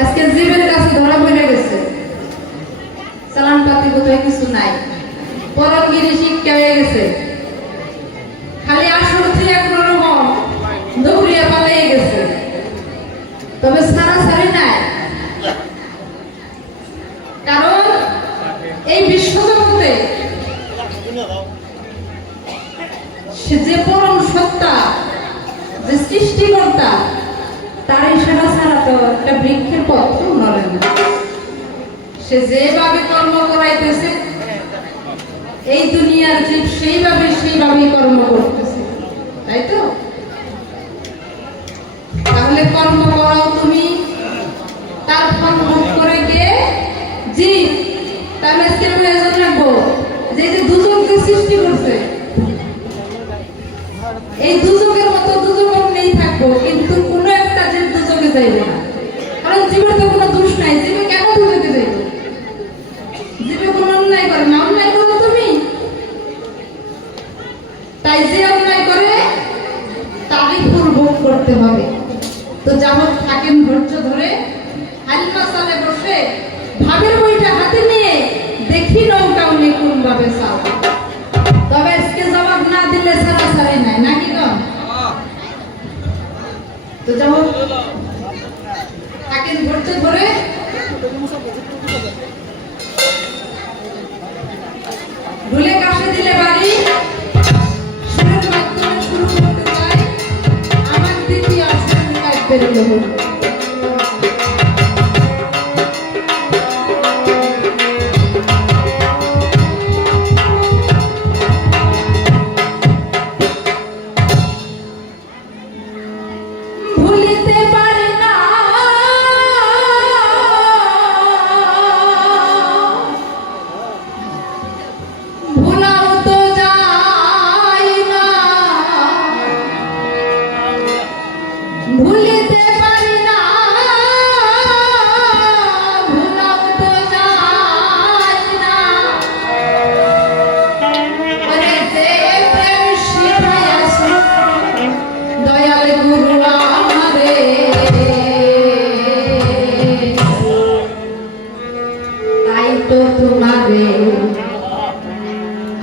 আজকে জীবের কাছে ধরা পড়ে গেছে, চালান পাতি কোথায় কিছু নাই, পরমগিরি শিক্ষা হয়ে গেছে, খালি আসর থেকে একরকম দৌড়িয়ে পালিয়ে গেছে, তবে সারাসারি নাই। কারণ এই বিশ্বজগতে যে পরম সত্তা, যে সৃষ্টিকর্তা, তার ইশারা ছাড়া তো একটা বৃক্ষের পত্র নড়ে না। সে যেভাবে কর্ম করাইতেছে এই দুনিয়ার জীব সেইভাবেই কর্ম করতেছে, তাই তো? তাহলে কর্ম করাও তুমি, তার ফল ভোগ করে কে? জীব। তাহলে আজকে প্রয়োজন রাখবো যে দুজনকে সৃষ্টি করছে, এই দুজকের মতো দুজক নেই থাকবো, কিন্তু কোনো একটা জীব দুজকে যাইবে না। কারণ জীবের তো কোনো দোষ নাই, জীবে কেন দুজকে যাইবে? জীবে কোনো অন্যায় করে না, অন্যায় করবো তুমি। তাই যে অন্যায় করে তারই ফল ভোগ করতে হবে। তো যেমন থাকেন ধৈর্য ধরে হালিমা সালে বসে ভাবের বইটা হাতে নিয়ে দেখি নৌকা উনি কোন ভাবে চাল। তবে আজকে জবাব না দিলে সারাসারি নাই, নাকি কম? তো যেমন থাকেন ধৈর্য ধরে, ভুলে কাছে দিলে বাড়ি সুরের মাধ্যমে শুরু করতে চাই আমার দ্বিতীয় আসন কাব্যের লোক।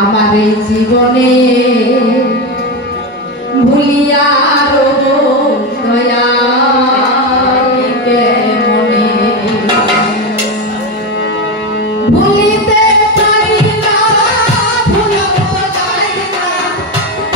আমার এই জীবনে ভুলিয়া রব দয়া মনে ভুলিতে পারি না, ভুলাবো যাই না,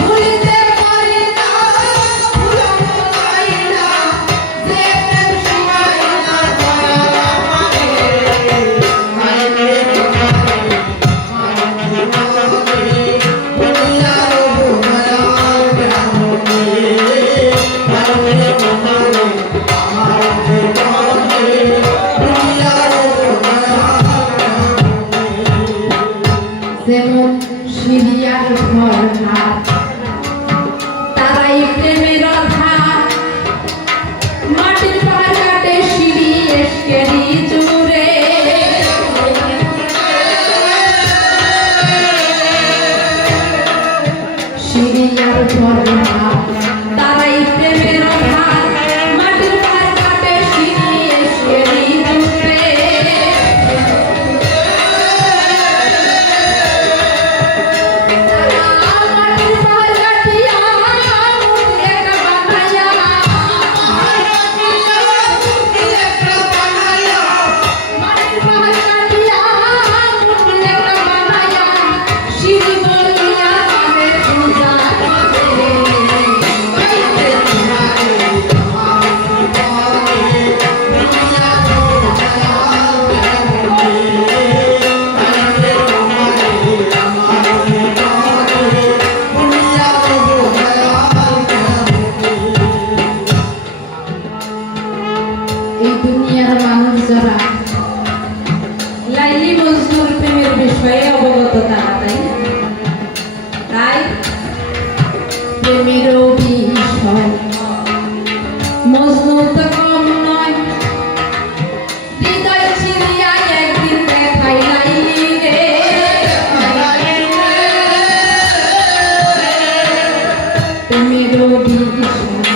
ভুলিতে পারি না, ভুলাবো যাই না, যে প্রেম শিখাই না দয়া আমারে মায়ের যেমন সিরিয়ার ঝর্ণা তারাই প্রেমের অর্থাৎ মাটির পাহাড় কাটে সিঁড়ি এসকেরি জুড়ে সিরিয়ার ঝর্ণা তারাই প্রেমের অর্থাৎ মাটির পাহাড় কাটে সিঁড়ি এসকেরি জুড়ে এই দুনিয়ার মানুষ যারা লাইলি মজনুর প্রেমের বিষয়ে অবগত তারা, তাই প্রেমের বিষয় মজনু তো কম নয়, হৃদয় ছিড়িয়া একদিন দেখাই লাইলি রে প্রেমের বিষয়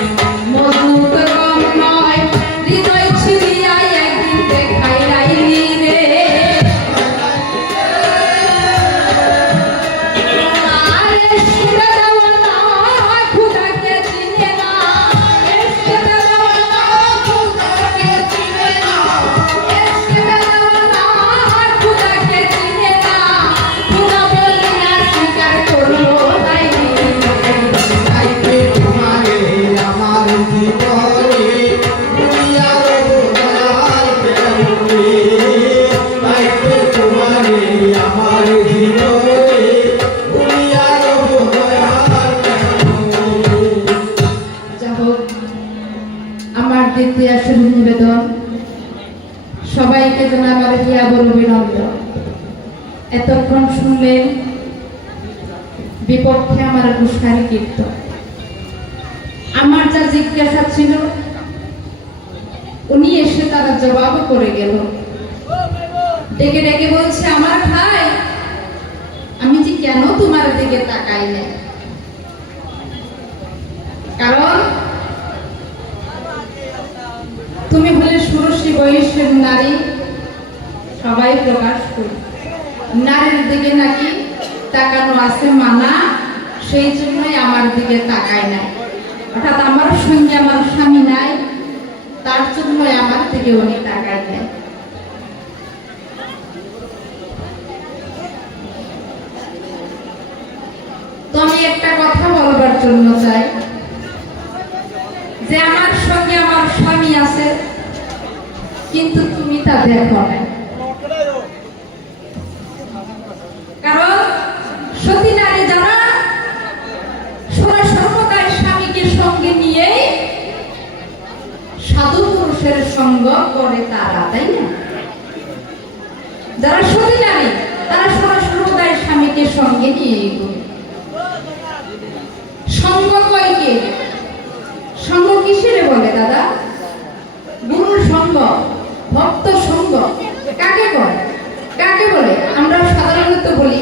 দ্বিতীয় আসল নিবেদন সবাইকে জানা আমার হিয়া বড় অভিনন্দন। এতক্ষণ শুনলেন বিপক্ষে আমার গুসারি কীর্তন। আমার যা জিজ্ঞাসা ছিল উনি এসে তারা জবাব করে গেল। ডেকে ডেকে বলছে, আমার ভাই আমি যে কেন তোমার দিকে তাকাই না, কারণ তুমি হলে ষোড়শী বয়সের নারী, সবাই প্রকাশ করি নারীর দিকে নাকি তাকানো আছে মানা, সেই জন্যই আমার দিকে তাকায় নাই। অর্থাৎ আমার সঙ্গে আমার স্বামী নাই, তার জন্যই আমার দিকে উনি তাকায় নাই। তো আমি একটা কথা বলবার জন্য চাই যে আমার সঙ্গে আমার স্বামী আছে, কিন্তু তুমি তা দেখো না। কারণ সতী নারী যারা সর্বদাই স্বামীকে সঙ্গে নিয়ে সাধু পুরুষের সঙ্গ করে তারা, তাই না? যারা সতী নারী তারা সর্বদাই স্বামীকে সঙ্গে নিয়ে সঙ্গ কয় কে? সঙ্গ কিসের বলে দাদা? গুরুর সঙ্গ, ভক্ত সঙ্গ কাকে বলে? কাকে বলে? আমরা সাধারণত বলি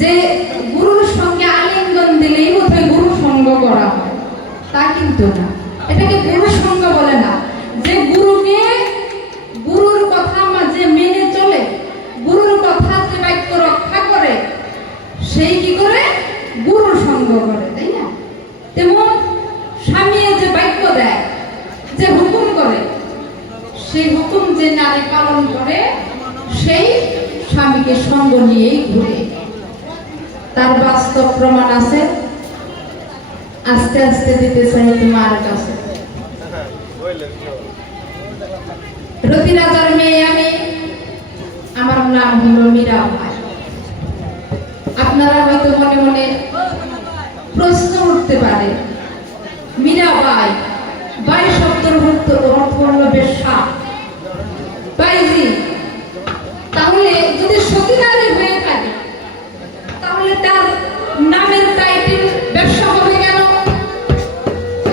যে গুরুর সঙ্গে আলিঙ্গন দিলেই বোধহয় গুরু সঙ্গ করা হয়, তা কিন্তু না। এটাকে গুরু সঙ্গ বলে না। যে গুরুকে, গুরুর কথা যে মেনে চলে, গুরুর কথা যে বাক্য রক্ষা করে, সেই কি করে? গুরু সঙ্গ করে, তাই না? তেমন স্বামী যে বাক্য দেয়, যে হুকুম করে, সেই হুকুম যে নারী পালন করে, সেই স্বামীকে সঙ্গ নিয়েই ঘুরে। তার বাস্তব প্রমাণ আছে, আস্তে আস্তে দিতে চাই তোমার কাছে। রতি রাজার মেয়ে আমি, আমার নাম হলো মীরাবাই। আপনারা হয়তো মনে মনে প্রশ্ন উঠতে পারে, মীরাবাই, বাই শব্দের অর্থ হলো বেশ্যা। বাইজি, তাহলে যদি সতী নারী হয়ে থাকে, তাহলে তার নামের টাইটেল বেশ্যা হবে কেন?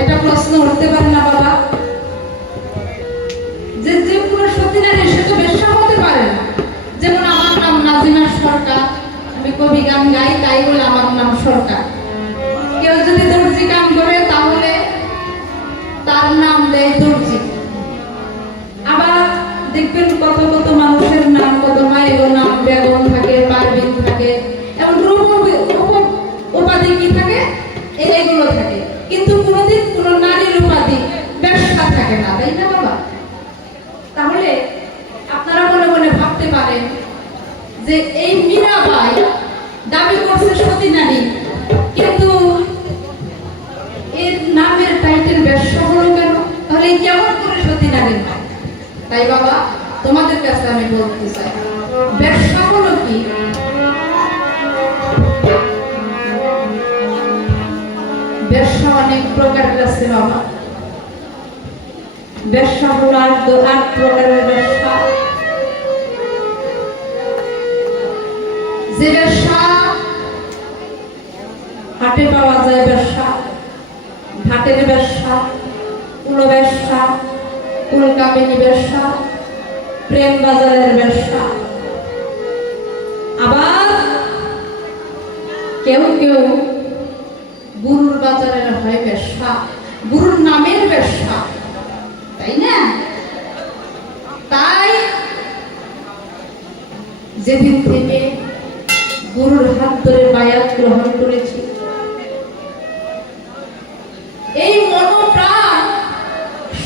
এটা প্রশ্ন উঠতে পারে না বাবা? যে যে পুরো সতী নারী সে তো বেশ্যা হতে পারে না। যেমন আমার নাম নাজিমা সরকার, আমি কবি গান গাই, তাই বলে আমার নাম সরকার। কেউ যদি দর্জি কাম করে তাহলে তার নাম দেয় দর্জি। আবার দেখবেন কত কত মানুষের নাম, কত মায়ের নাম বেগম থাকে, পারভিন থাকে, এবং উপাধি কি থাকে, এগুলো থাকে, কিন্তু কোনোদিন কোন নারীর উপাধি বেশ্যা থাকে না, তাই না বাবা? তাহলে আপনারা মনে মনে ভাবতে পারেন যে এই মীরাবাই দাবি করছে সতী নারী, কিন্তু এর নামের টাইটেল বেশ্যা হলো কেন? তাহলে কেমন করে সতী নারী হয়? তাই বাবা তোমাদের কাছে আমি বলতে চাই, বেশ্যা হলো কি? বেশ্যা অনেক প্রকারের আছে বাবা। বেশ্যা হলো আট প্রকারের বেশ্যা। যে বেশ্যা হাটে পাওয়া যায় বেশ্যা, ঘাটের বেশ্যা, কুলো বেশ্যা, কুলকামিনী বেশ্যা, প্রেম বাজারের বেশ্যা। আবার কেউ কেউ গুরুর বাজারের হয় বেশ্যা, গুরুর নামের বেশ্যা, তাই না? তাই যেদিন থেকে গুরুর হাত ধরে বায়াত গ্রহণ করেছি, এই মনোপ্রাণ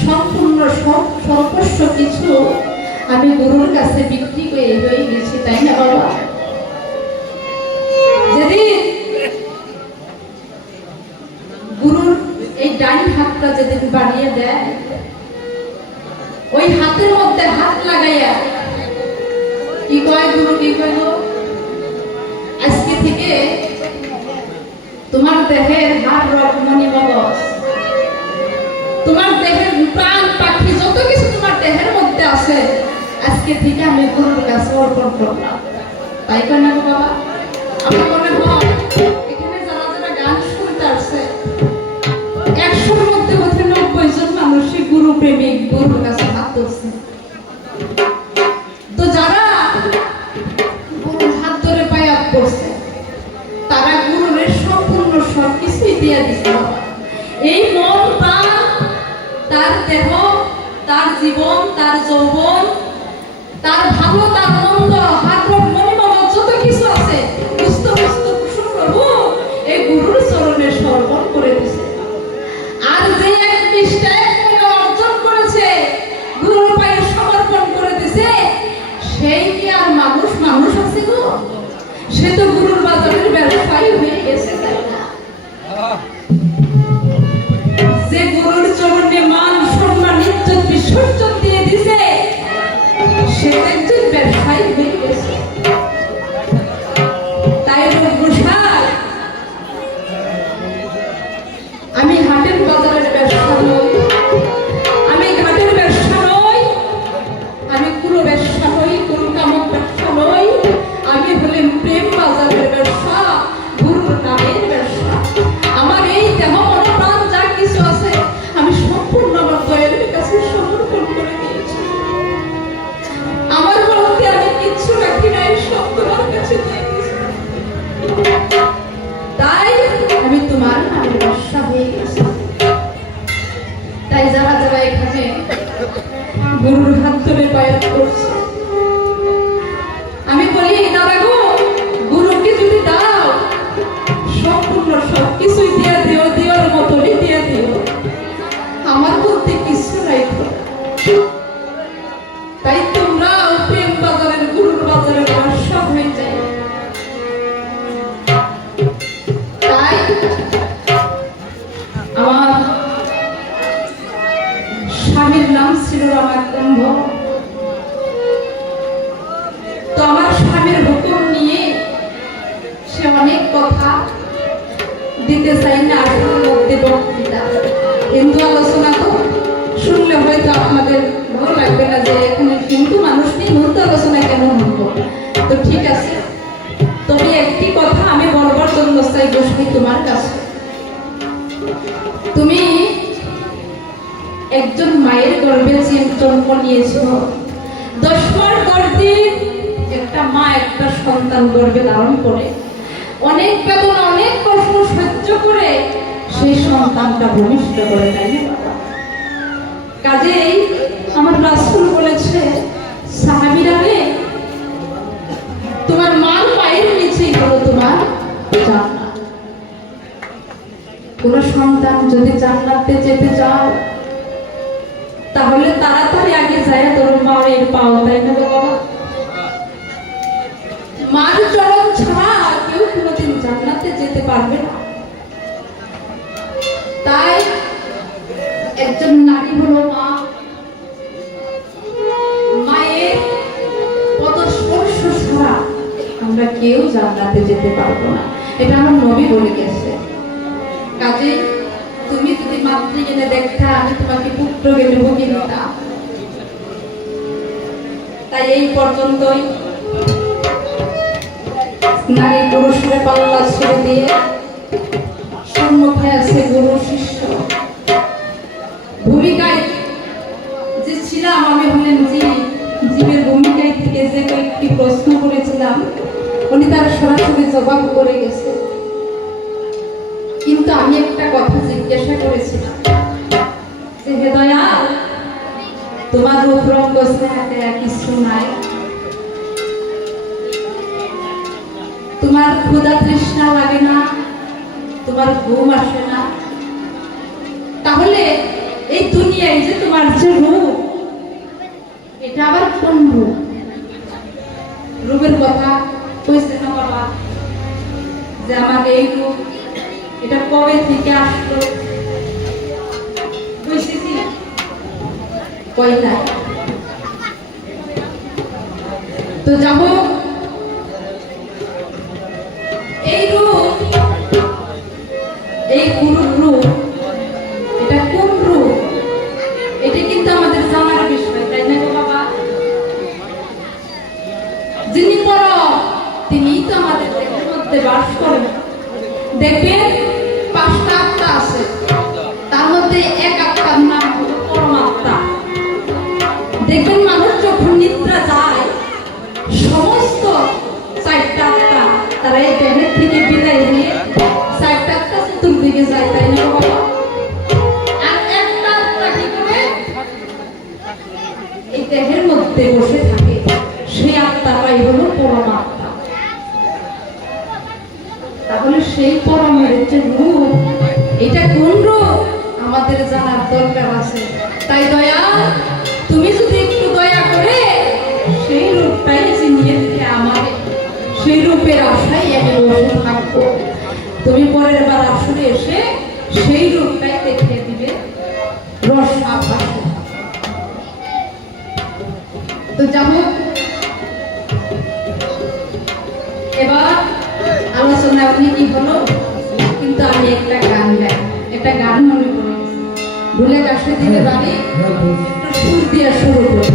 সম্পূর্ণ সর্বস্ব কিছু আমি গুরুর কাছে বিক্রি করে হয়ে গেছি, তাই না বাবা? যেদিন গুরুর এই ডান হাতটা যেদিন বাড়িয়ে দেয়, ওই হাতের মধ্যে হাত লাগাইয়া কি কয় গুরু, কি কইল, আজকে থেকে তোমার দেহের হাড় রক মনি মগজ তোমার দেহের প্রাণ পাখি যত কিছু তোমার দেহের মধ্যে আছে আজকে থেকে আমি গুরুর কাছে অর্পণ করলাম। তাই কেন বাবা? আমার মনে হয় এখানে যারা যারা গান শুনতে আসছে 100-র মধ্যে বোধ হয় 90 জন মানুষই গুরু প্রেমিক, গুরুর কাছে হাত ধরছে। তো যারা গুরুর হাত ধরে বায়াত করছে তারা গুরুর সম্পূর্ণ সবকিছুই দিয়ে দিচ্ছে। এই মন প্রাণ, তার দেহ, তার জীবন, তার যৌবন, তার ভালো, তার মন্দ, হাত মনিমামা যত কিছু আছে বুঝতে বুঝতে কুসুম প্রভু এই গুরুর চরণে সমর্পণ করে দিছে। আর যে এক নিষ্ঠায় অর্জন করেছে গুরুর পায়ে সমর্পণ করে দিছে, সেই কি আর মানুষ মানুষ আছে গো? সে তো গুরুর বাজারের ব্যবসায়ী হয়ে গেছে, তাই না? যে গুরুর চরণে মান সম্মান ইজ্জত বিসর্জন দিয়ে দিছে সে একজন ব্যবসায়ী হয়ে গেছে। তাই গোসাই, আমি হাটের বাজারের ব্যবসা নই, আমি ঘাটের ব্যবসা নই, আমি কুলো ব্যবসা নই, কুল কামক ব্যবসা নই, আমি হলাম প্রেম বাজারের ব্যবসা, গুরুর নামের ব্যবসা। আমার এই দেহ মন প্রাণ যা কিছু আছে আমি সম্পূর্ণ আমার দয়ালের কাছে সমর্পণ করে দিয়েছি। আমার বলতে আমি কিচ্ছু রাখি নাই, সব তোমার কাছে দিয়ে দিয়েছি। তাই আমি তোমার নামের ব্যবসা হয়ে গেছি। তাই যারা যারা এখানে গুরুর হাত ধরে বায়াত করছে আমি বলি দাদা গো, গুরুকে যদি দাও সম্পূর্ণ সবকিছুই দিয়ে দিও, দেওয়ার মতনই দিয়ে দিও, আমার বলতে কিছু নাই। তাই তোমরা প্রেম বাজারের গুরুর বাজারের ব্যবসা হয়ে যায়। তাই আমার স্বামীর নাম ছিল রামাকুম্ভ। তো আমার স্বামীর হুকুম নিয়ে সে অনেক কথা দিতে চাই না আসলে মধ্যে বক্তৃতা, হিন্দু আলোচনা তো শুনলে হয়তো আপনাদের ভালো লাগবে না যে এখানে হিন্দু মানুষ নেই, হিন্দু আলোচনা কেন হবো। তো ঠিক আছে, তবে একটি কথা আমি বলবার জন্য চাই গোসাই তোমার কাছে। তুমি একজন মায়ের গর্ভে জন্ম নিয়েছো, 10 মাস 10 দিন একটা মা একটা সন্তান গর্ভে ধারণ করে অনেক বেদনা অনেক কষ্ট সহ্য করে সেই সন্তানটা ভূমিষ্ঠ করে, তাই না? কাজেই আমার রাসূল বলেছে সাহাবীরা রে, তোমার মার পায়ের নিচেই হলো তোমার জান্নাত। কোন সন্তান যদি জান্নাতে যেতে চাও তাহলে তাড়াতাড়ি আগে যায় তোর মায়ের পাও, তাই না বাবা? মার চরণ ছাড়া কেউ কোনোদিন জান্নাতে যেতে পারবে না। তাই একজন নারী হলো মা, মায়ের পদস্পর্শ ছাড়া আমরা কেউ জান্নাতে যেতে পারবো না, এটা আমার নবী বলে গেছে। কাজে তুমি যদি মাতৃজ্ঞানে দেখতা আমি তোমাকে পুত্র জ্ঞানে ভুগিয়ে দিতাম। তাই এই পর্যন্তই নারী পুরুষের পাল্লা ছেড়ে দিয়ে সম্মুখে আছে গুরু শিষ্য ভূমিকায় যে ছিলাম আমি হলেন জীবের ভূমিকায় থেকে যে কয়েকটি প্রশ্ন করেছিলাম উনি তার সরাসরি জবাব করে গেছে। কিন্তু আমি একটা কথা জিজ্ঞাসা করেছিলাম যে হে দয়াল, তোমার রূপ রঙ্গ স্নেহ কিছু নাই, তোমার ক্ষুধা তৃষ্ণা লাগে না, তোমার ঘুম আসে না, তাহলে এই দুনিয়ায় যে তোমার যে রূপ এটা আবার কোন রূপ? রূপের কথা কইছে না বাবা যে আমাকে এই রূপ এটা কবে থেকে আসলো? কইছে কি কই নাই? তো যাব এই রূপ, এই গুরুর রূপ, এটা কোন রূপ করে। দেখবেন 5টা আত্মা আছে, তার মধ্যে এক আত্মার নাম হলো পরমাত্মা। দেখবেন মানুষ যখন নিদ্রা যায়, সমস্ত 4টা আত্মা তারা এই দেহের থেকে বিদায় হয়ে 4টা আত্মা চতুর্দিকে যায়, তাই না বাবা? আর একটা আত্মা কি করে? এই দেহের মধ্যে বসে থাকে, সেই আত্মাটাই হলো পরমাত্মা। তাহলে সেই পরমের যে রূপ, এটা কোন রূপ আমাদের জানার দরকার আছে। তাই দয়া, তুমি যদি একটু দয়া করে সেই রূপটাই চিনিয়ে দিতে আমাকে, সেই রূপের আশায় আমি বসে থাকবো। তুমি পরের বার আসলে এসে সেই রূপটাই দেখিয়ে দিবে রসাভাসে। তো যেমন এবার আলোচনা আপনি কি হলো, কিন্তু আমি একটা গান গাই, একটা গান মনে করি, ভুলে কাছে দিলে বাড়ি একটু সুর দিয়ে শুরু করি।